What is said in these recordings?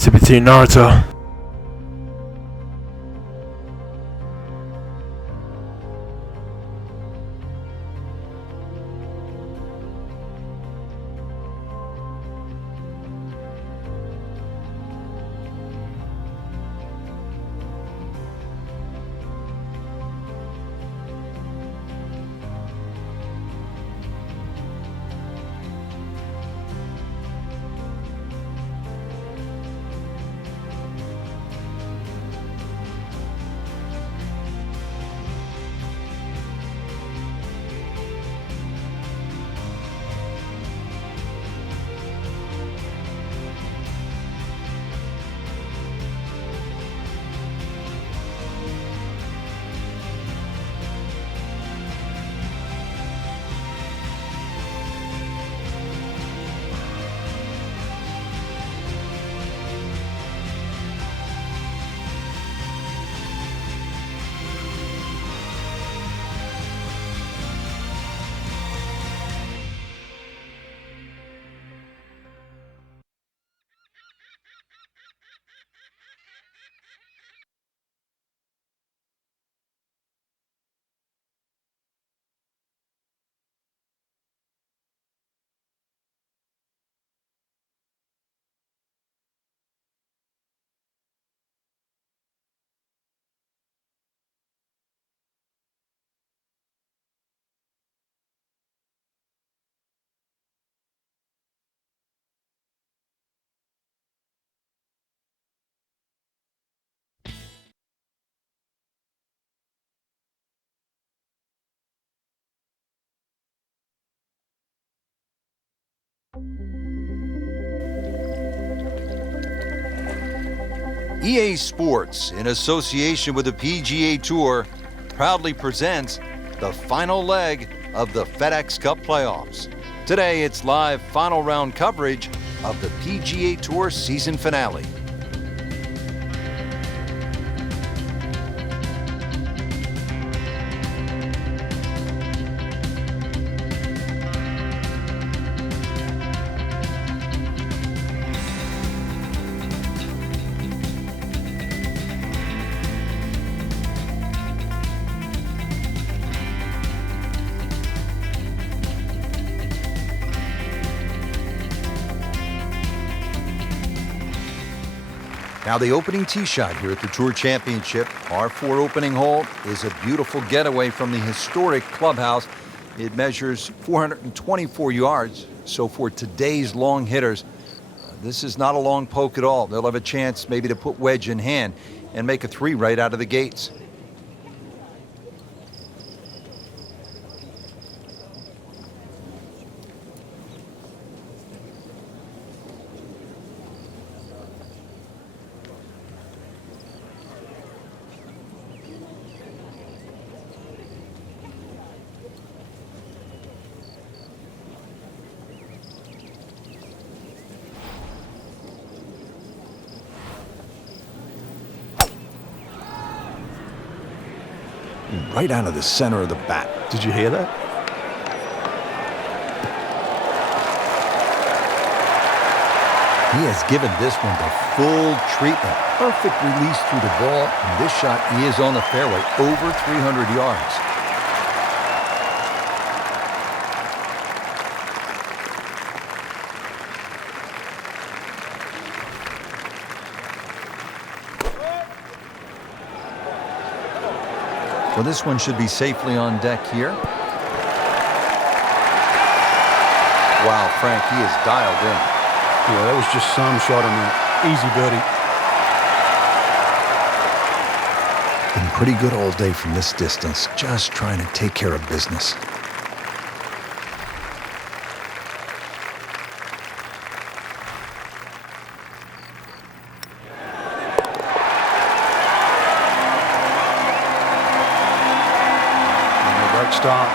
CBT Naruto. EA Sports, in association with the PGA Tour, proudly presents the final leg of the FedEx Cup playoffs. Today, it's live final round coverage of the PGA Tour season finale. Now the opening tee shot here at the Tour Championship, par-4 opening hole, is a beautiful getaway from the historic clubhouse. It measures 424 yards, so for today's long hitters, this is not a long poke at all. They'll have a chance maybe to put wedge in hand and make a 3 right out of the gates. Right out of the center of the bat. Did you hear that? He has given this one the full treatment. Perfect release through the ball, and this shot is on the fairway, over 300 yards. Well, this one should be safely on deck here. Wow, Frank, he is dialed in. Yeah, that was just some shot in there. Easy birdie. Been pretty good all day from this distance, just trying to take care of business. Start.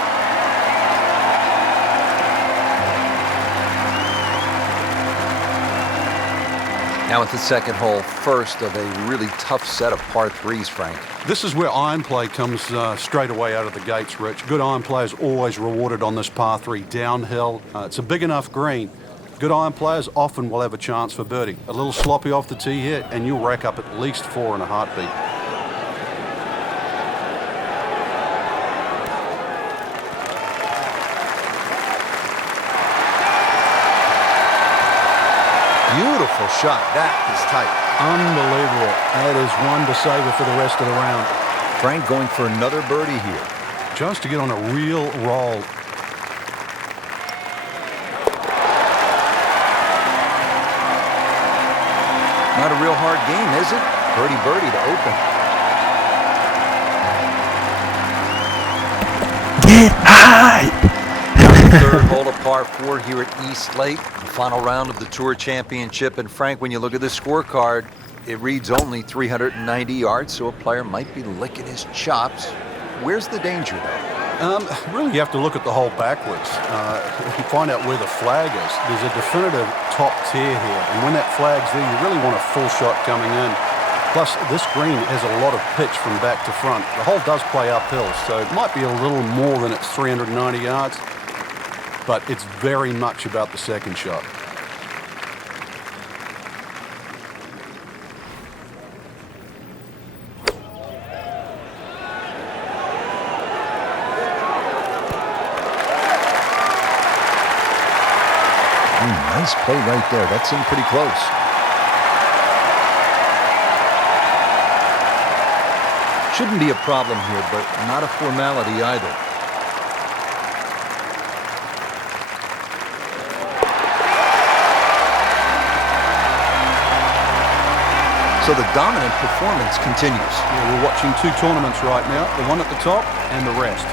Now at the second hole, first of a really tough set of par 3s, Frank. This is where iron play comes straight away out of the gates, Rich. Good iron play is always rewarded on this par 3 downhill. It's a big enough green Good iron players often will have a chance for birdie. A little sloppy off the tee here, and you'll rack up at least 4 in a heartbeat. Beautiful shot. That is tight. Unbelievable. That is one to savor for the rest of the round. Frank going for another birdie here. Just to get on a real roll. Not a real hard game, is it? Birdie to open. Get high! Third hole of par 4 here at East Lake, the final round of the Tour Championship. And Frank, when you look at the scorecard, it reads only 390 yards, so a player might be licking his chops. Where's the danger, though? Really, you have to look at the hole backwards and find out where the flag is. There's a definitive top tier here, and when that flag's there, you really want a full shot coming in. Plus, this green has a lot of pitch from back to front. The hole does play uphill, so it might be a little more than its 390 yards, but it's very much about the second shot. Nice play right there. That's in pretty close. Shouldn't be a problem here, but not a formality either. So the dominant performance continues. Yeah, we're watching 2 tournaments right now, the one at the top and the rest.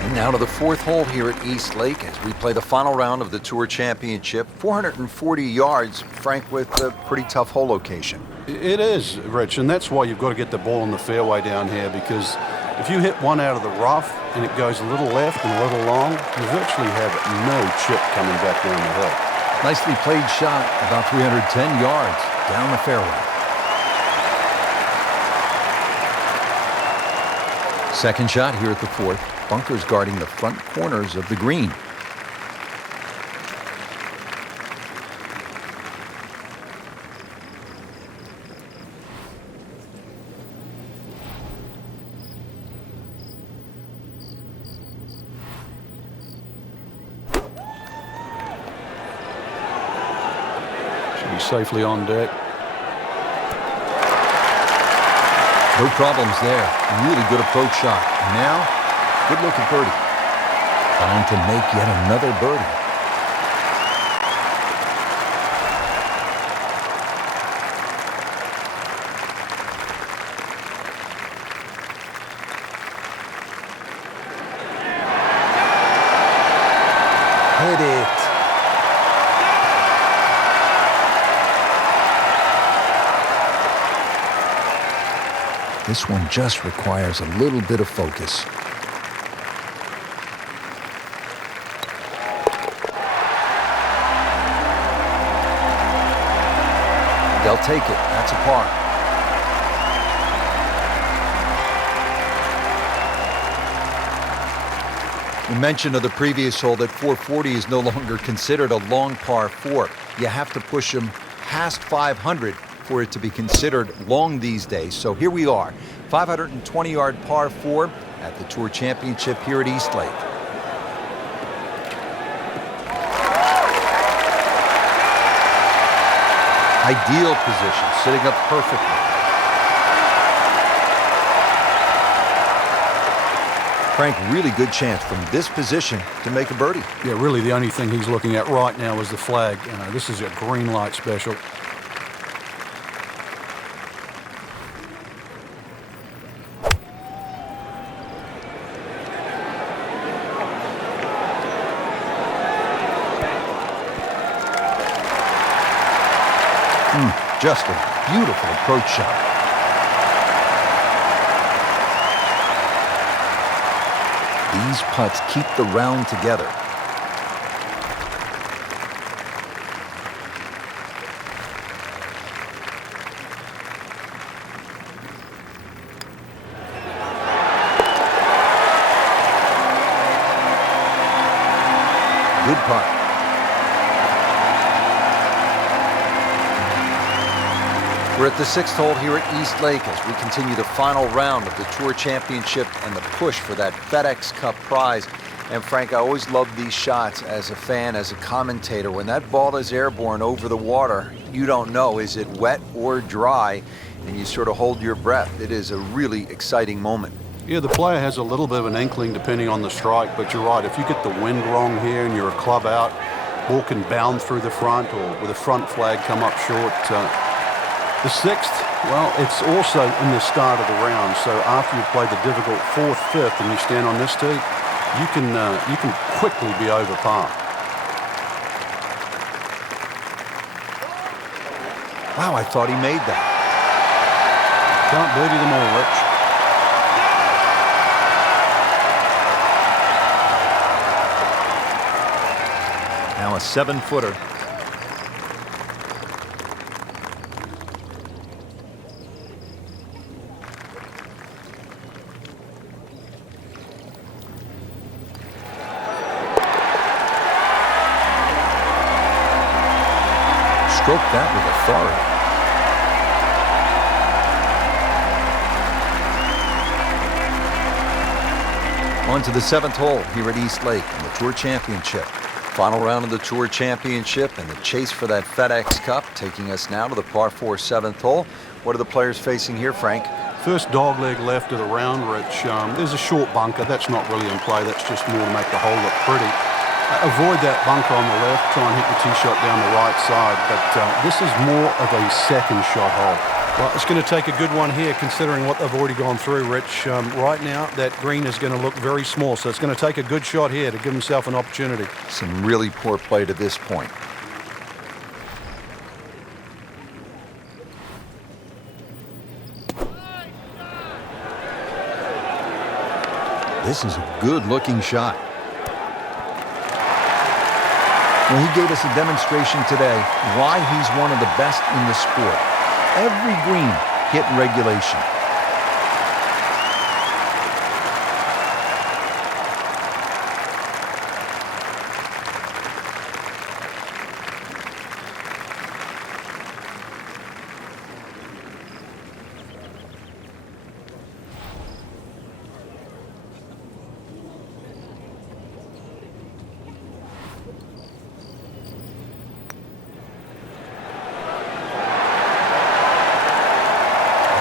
And now to the 4th hole here at East Lake as we play the final round of the Tour Championship. 440 yards, Frank, with a pretty tough hole location. It is, Rich, and that's why you've got to get the ball in the fairway down here, because if you hit one out of the rough and it goes a little left and a little long, you virtually have no chip coming back down the hill. Nicely played shot, about 310 yards down the fairway. Second shot here at the 4th. Bunkers guarding the front corners of the green. Should be safely on deck. No problems there. Really good approach shot. And now, good look at birdie. Trying to make yet another birdie. Hit it. This one just requires a little bit of focus. They'll take it. That's a par. We mentioned of the previous hole that 440 is no longer considered a long par 4. You have to push them past 500 for it to be considered long these days. So here we are, 520-yard par 4 at the Tour Championship here at East Lake. Ideal position, sitting up perfectly. Frank, really good chance from this position to make a birdie. Yeah, really the only thing he's looking at right now is the flag. This is a green light special. Just a beautiful approach shot. These putts keep the round together. Good putt. We're at the 6th hole here at East Lake as we continue the final round of the Tour Championship and the push for that FedEx Cup prize. And Frank, I always love these shots as a fan, as a commentator. When that ball is airborne over the water, you don't know, is it wet or dry? And you sort of hold your breath. It is a really exciting moment. Yeah, the player has a little bit of an inkling depending on the strike, but you're right. If you get the wind wrong here and you're a club out, ball can bound through the front or with a front flag come up short. The 6th, well, it's also in the start of the round. So after you've played the difficult 4th, 5th, and you stand on this tee, you can quickly be over par. Wow, I thought he made that. Can't birdie them all, Rich. Now a 7-footer. Stroke that with authority. On to the 7th hole here at East Lake in the Tour Championship. Final round of the Tour Championship and the chase for that FedEx Cup, taking us now to the par 4 7th hole. What are the players facing here, Frank? First dogleg left of the round, Rich. There's a short bunker. That's not really in play. That's just more to make the hole look pretty. Avoid that bunker on the left. Try and hit the tee shot down the right side. But this is more of a second shot hole. Well, it's going to take a good one here considering what they've already gone through, Rich. Right now, that green is going to look very small. So it's going to take a good shot here to give himself an opportunity. Some really poor play to this point. This is a good-looking shot. Well, he gave us a demonstration today why he's one of the best in the sport. Every green hit in regulation.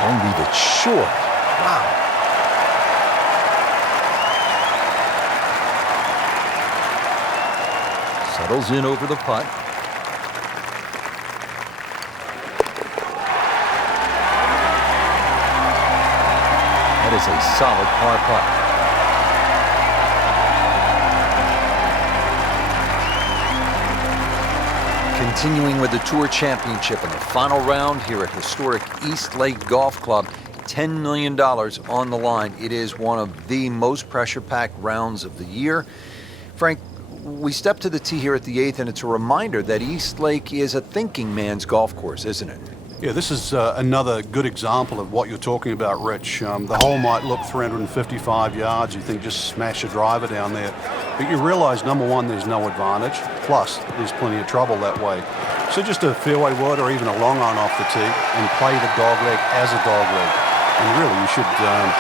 Leave it short. Wow. Settles in over the putt. That is a solid par putt. Continuing with the Tour Championship in the final round here at historic East Lake Golf Club. $10 million on the line. It is one of the most pressure-packed rounds of the year. Frank, we step to the tee here at the 8th, and it's a reminder that East Lake is a thinking man's golf course, isn't it? Yeah, this is another good example of what you're talking about, Rich. The hole might look 355 yards. You think just smash a driver down there. But you realize, number one, there's no advantage. Plus, there's plenty of trouble that way. So just a fairway wood or even a long iron off the tee and play the dogleg as a dogleg. And really, you should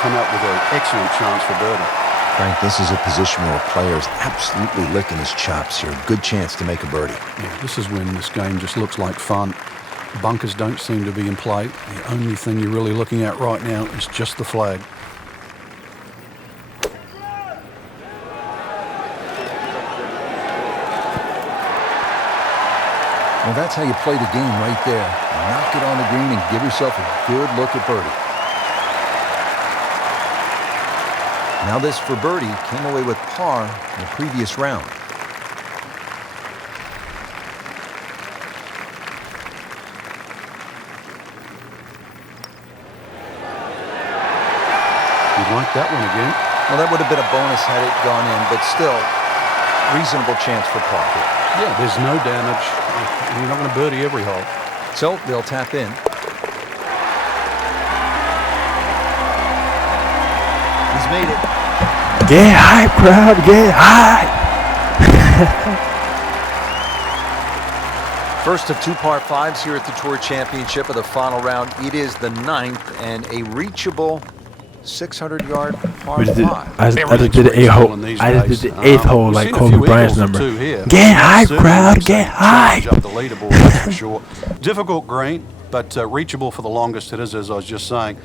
come out with an excellent chance for birdie. Frank, this is a position where a player is absolutely licking his chops here. Good chance to make a birdie. Yeah, this is when this game just looks like fun. Bunkers don't seem to be in play. The only thing you're really looking at right now is just the flag. Well, that's how you play the game right there. Knock it on the green and give yourself a good look at birdie. Now this for birdie came away with par in the previous round. You'd like that one again. Well, that would have been a bonus had it gone in, but still, reasonable chance for par here. Yeah, there's no damage. You're not going to birdie every hole. So they'll tap in. He's made it. Get hype, crowd, get hype. First of two par fives here at the Tour Championship of the final round. It is the ninth and a reachable 600-yard par five. I just did the eighth hole. I just did the eighth hole like Kobe Bryant's number. Get high, crowd. Get high. Up the leaderboard, that's for sure. Difficult green, but reachable for the longest it is, as I was just saying.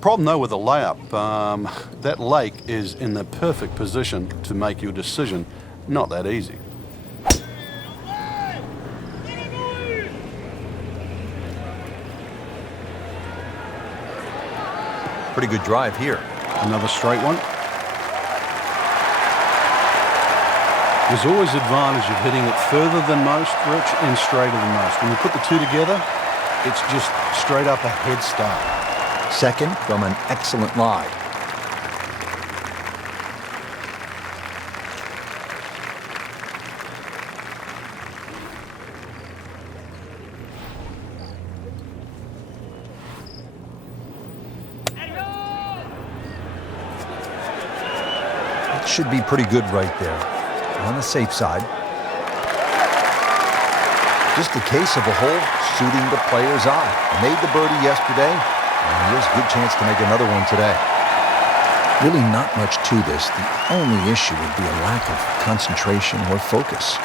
Problem though with the layup, that lake is in the perfect position to make your decision. Not that easy. Pretty good drive here. Another straight one. There's always advantage of hitting it further than most, Rich, and straighter than most. When you put the two together, it's just straight up a head start. Second from an excellent lie. That should be pretty good right there. On the safe side. Just a case of a hole suiting the player's eye. Made the birdie yesterday, and here's a good chance to make another one today. Really not much to this. The only issue would be a lack of concentration or focus.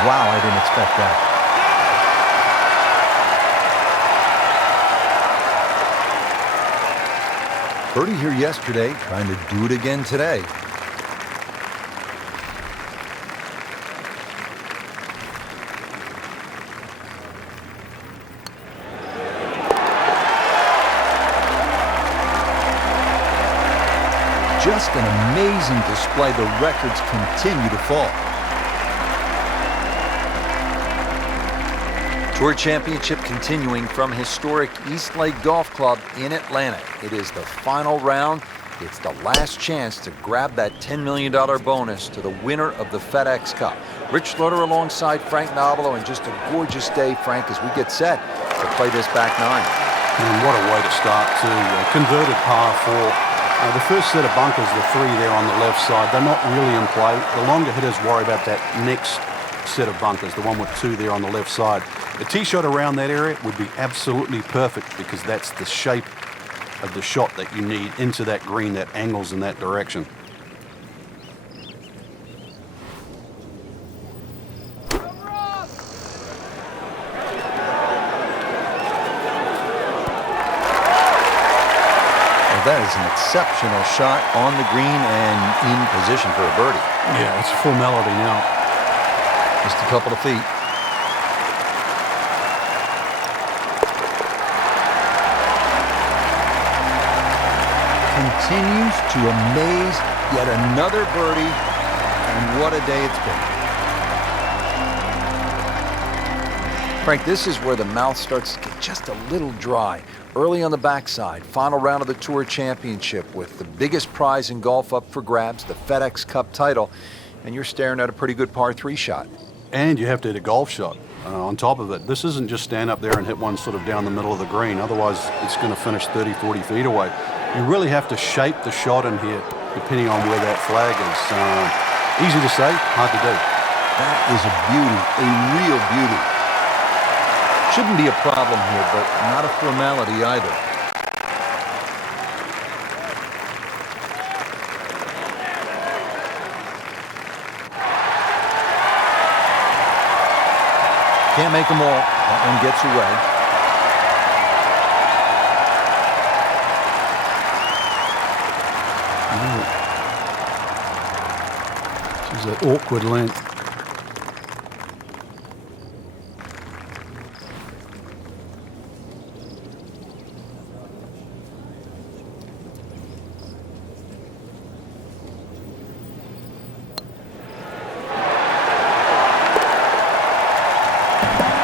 Wow, I didn't expect that. Birdie here yesterday, trying to do it again today. Just an amazing display. The records continue to fall. Tour Championship continuing from historic East Lake Golf Club in Atlanta. It is the final round. It's the last chance to grab that $10 million bonus to the winner of the FedEx Cup. Rich Slaughter alongside Frank Nobilo, and just a gorgeous day, Frank, as we get set to play this back nine. And what a way to start, too. Converted par four. The first set of bunkers, the three there on the left side, they're not really in play. The longer hitters worry about that next set of bunkers, the one with two there on the left side. A tee shot around that area would be absolutely perfect because that's the shape of the shot that you need into that green that angles in that direction. Well, that is an exceptional shot on the green and in position for a birdie. Yeah, it's a formality now. Just a couple of feet. Continues to amaze. Yet another birdie, and what a day it's been. Frank, this is where the mouth starts to get just a little dry. Early on the backside, final round of the Tour Championship with the biggest prize in golf up for grabs, the FedEx Cup title, and you're staring at a pretty good par 3 shot. And you have to hit a golf shot on top of it. This isn't just stand up there and hit one sort of down the middle of the green. Otherwise, it's going to finish 30, 40 feet away. You really have to shape the shot in here depending on where that flag is. Easy to say, hard to do. That is a beauty, a real beauty. Shouldn't be a problem here, but not a formality either. Can't make them all. That one gets away. This is an awkward length.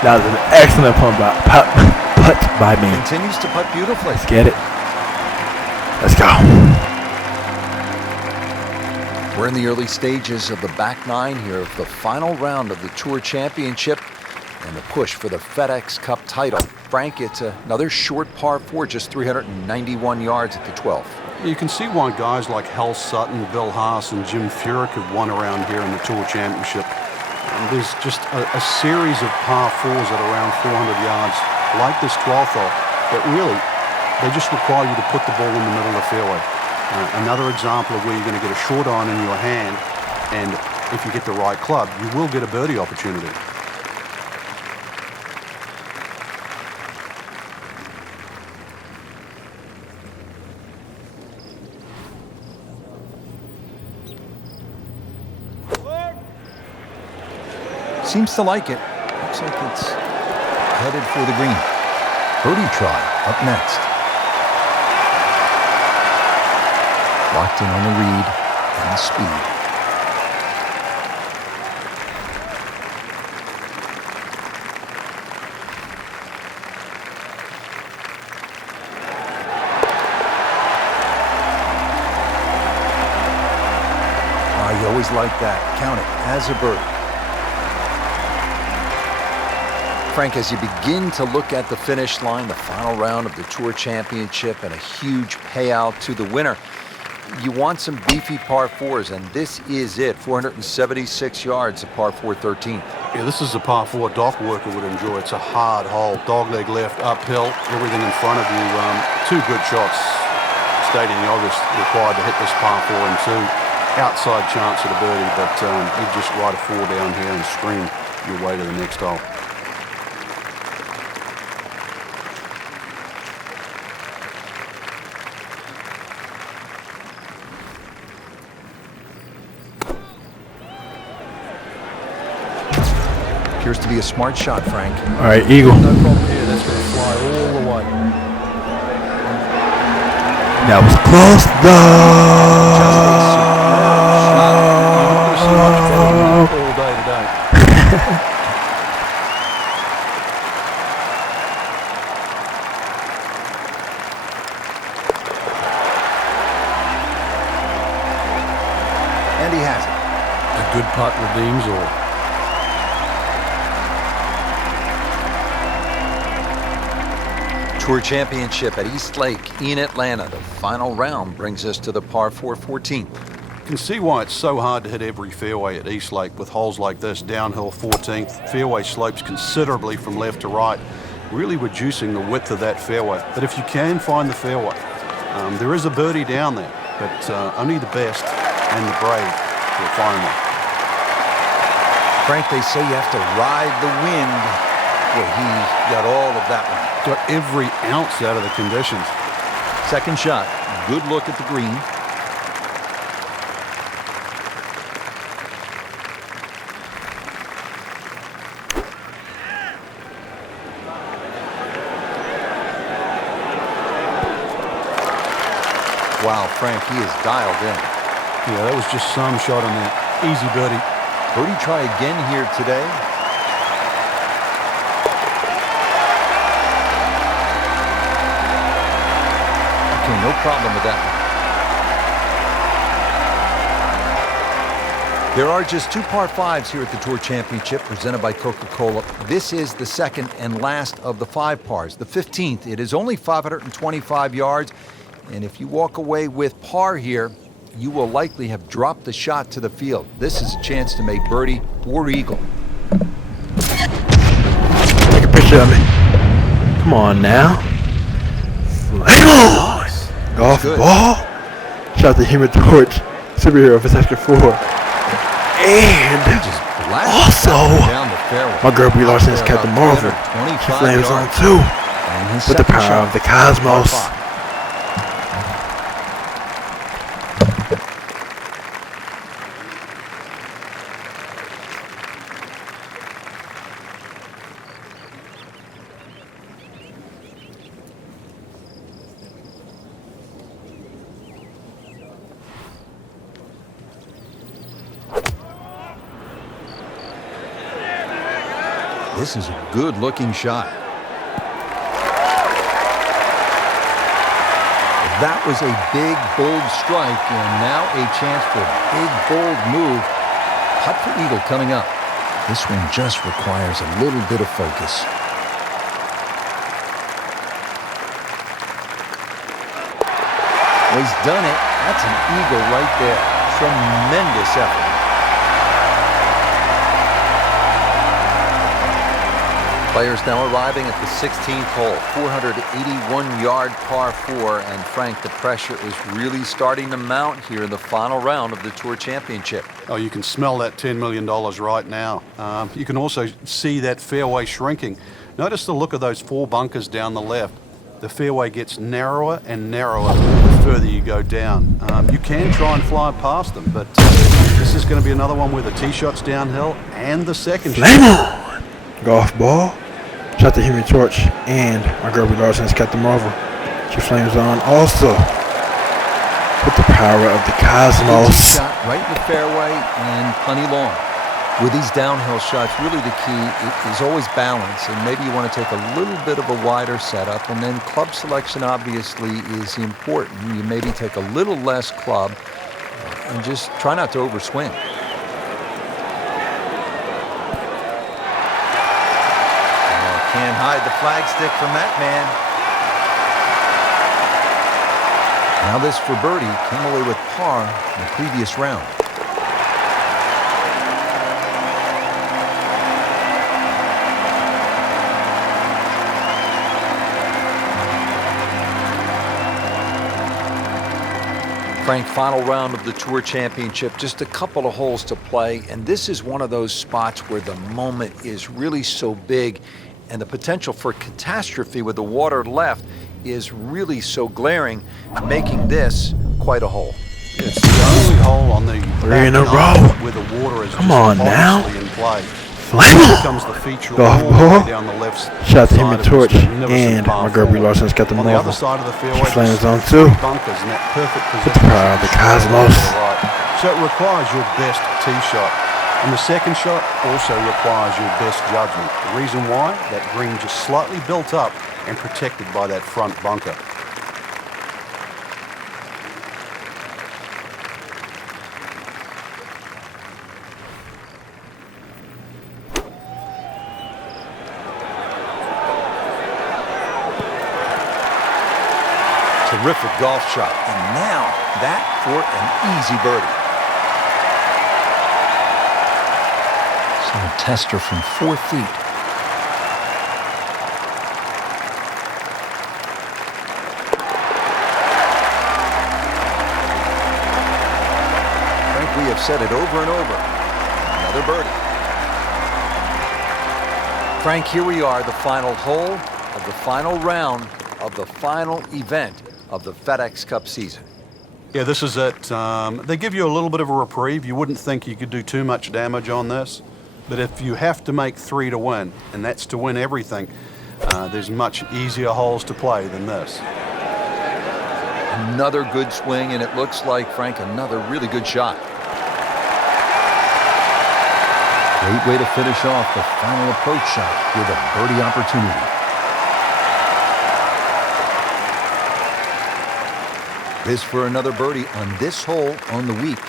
That was an excellent putt by me. Continues to putt beautifully. Let's get it. Let's go. We're in the early stages of the back nine here of the final round of the Tour Championship. and the push for the FedEx Cup title. Frank, it's another short par 4, just 391 yards at the 12th. You can see why guys like Hal Sutton, Bill Haas, and Jim Furyk have won around here in the Tour Championship. And there's just a series of par 4s at around 400 yards, like this 12th hole, that really, they just require you to put the ball in the middle of the fairway. Another example of where you're going to get a short iron in your hand, and if you get the right club, you will get a birdie opportunity. Seems to like it. Looks like it's headed for the green. Birdie try up next. Locked in on the read and the speed. You always like that. Count it as a birdie. Frank, as you begin to look at the finish line, the final round of the Tour Championship and a huge payout to the winner, you want some beefy par 4s, and this is it. 476 yards at par 4 13th. Yeah, this is a par 4 Doc Worker would enjoy. It's a hard hole, dogleg left, uphill, everything in front of you. Two good shots. Stating the obvious, required to hit this par 4 and 2. Outside chance at a birdie, but you just ride a 4 down here and scream your way to the next hole. Appears to be a smart shot, Frank. All right, Eagle. No problem here. That's going to fly all the way. That was close, though. All day today. And he has it. A good putt redeems all. Tour Championship at East Lake in Atlanta. The final round brings us to the par 4 14th. You can see why it's so hard to hit every fairway at East Lake with holes like this. Downhill 14th, fairway slopes considerably from left to right, really reducing the width of that fairway. But if you can find the fairway, there is a birdie down there, but only the best and the brave will find one. Frank, they say you have to ride the wind. Well, he got all of that one. Got every ounce out of the conditions. Second shot. Good look at the green. Wow, Frank, he is dialed in. Yeah, that was just some shot on that. Easy birdie. Birdie try again here today. Okay, no problem with that one. There are just 2 par 5s here at the Tour Championship presented by Coca-Cola. This is the second and last of the 5 pars. The 15th, it is only 525 yards. And if you walk away with par here, you will likely have dropped the shot to the field. This is a chance to make birdie or eagle. Take a picture of me. Come on now. Golf ball. Shout out to Human Torch, superhero for Sector 4. And also, my girl Brie Larson is Captain Marvel. She flames on too. With the power of the cosmos. This is a good-looking shot. That was a big, bold strike, and now a chance for a big, bold move. Putt for eagle coming up. This one just requires a little bit of focus. Well, he's done it. That's an eagle right there. Tremendous effort. Players now arriving at the 16th hole, 481-yard par 4, and Frank, the pressure is really starting to mount here in the final round of the Tour Championship. Oh, you can smell that $10 million right now. You can also see that fairway shrinking. Notice the look of those 4 bunkers down the left. The fairway gets narrower and narrower the further you go down. You can try and fly past them, but this is going to be another one where the tee shot's downhill and the second Flame shot. on! Golf ball. Shot the Human Torch, and my girl Brie Larson has Captain Marvel. She flames on also with the power of the cosmos. Shot right in the fairway and plenty long. With these downhill shots, really the key is always balance, and maybe you want to take a little bit of a wider setup, and then club selection obviously is important. You maybe take a little less club and just try not to overswing. Can't hide the flagstick from that man. Now this for birdie, came away with par in the previous round. Frank, final round of the Tour Championship, just a couple of holes to play, and this is one of those spots where the moment is really so big and the potential for catastrophe with the water left is really so glaring, making this quite a hole. It's the only hole on the 3 in a row. where the water is Come on now. in play. Flame on! Comes the feature Golf all the ball. way down the left Shot the side Human of this Torch, magnificent and par my girl Brie 4. Larson has Captain On the Marvel. other side of the fairway, She flames there's on too. bunkers in that perfect With position. the power of the cosmos. So it requires your best tee shot. And the second shot also requires your best judgment. The reason why? That green just slightly built up and protected by that front bunker. Terrific golf shot. And now that for an easy birdie. So a tester from 4 feet. Frank, we have said it over and over. Another birdie. Frank, here we are, the final hole of the final round of the final event of the FedEx Cup season. Yeah, this is it. They give you a little bit of a reprieve. You wouldn't think you could do too much damage on this. But if you have to make 3 to win, and that's to win everything, there's much easier holes to play than this. Another good swing, and it looks like, Frank, another really good shot. Great way to finish off the final approach shot with a birdie opportunity. This for another birdie on this hole on the week.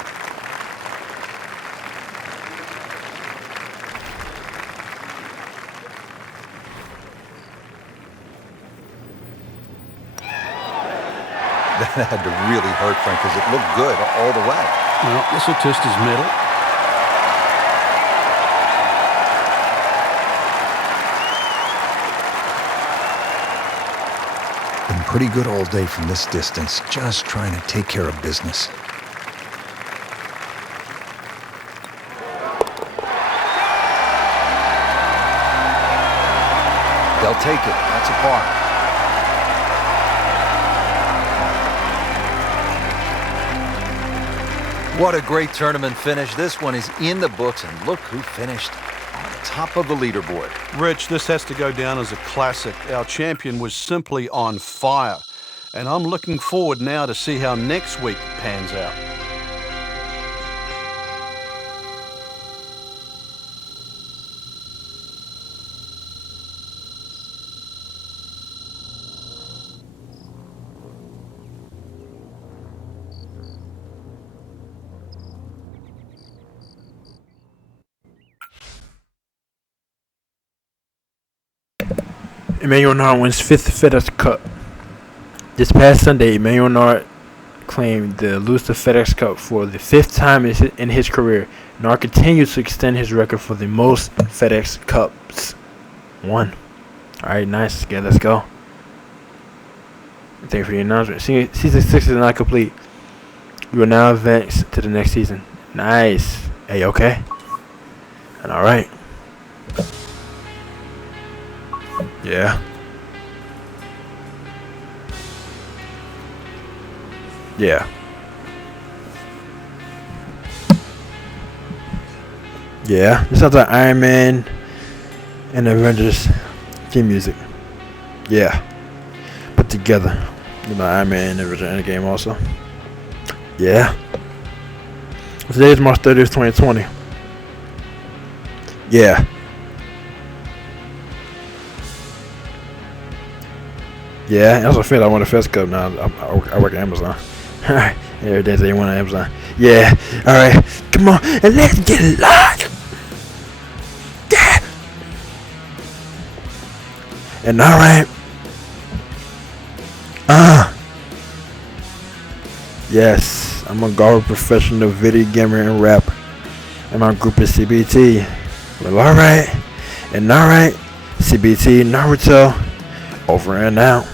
That had to really hurt, Frank, because it looked good all the way. Well, this will test his middle. Been pretty good all day from this distance, just trying to take care of business. They'll take it. That's a par. What a great tournament finish. This one is in the books, and look who finished on top of the leaderboard. Rich, this has to go down as a classic. Our champion was simply on fire. And I'm looking forward now to see how next week pans out. Emmanuel Nard wins 5th FedEx Cup. This past Sunday, Emmanuel Nard claimed the elusive FedEx Cup for the 5th time in his career. Nard continues to extend his record for the most FedEx Cups won. Alright, nice. Okay, let's go. Thank you for the announcement. Season 6 is not complete. We will now advance to the next season. Nice. Hey, okay. And alright. Yeah. Yeah. Yeah. This sounds like Iron Man and Avengers theme music. Yeah. Put together. You know, Iron Man and Avengers Endgame also. Yeah. Today is March 30th, 2020. Yeah. Yeah, that's what I feel. I want a FedEx Cup now. I work at Amazon. Alright. Every day they want on Amazon. Yeah. Alright. Come on. And let's get it live. Yeah. And alright. Yes. I'm a golf professional, video gamer, and rapper. And my group is CBT. Well, alright. And alright. CBT Naruto. Over and out.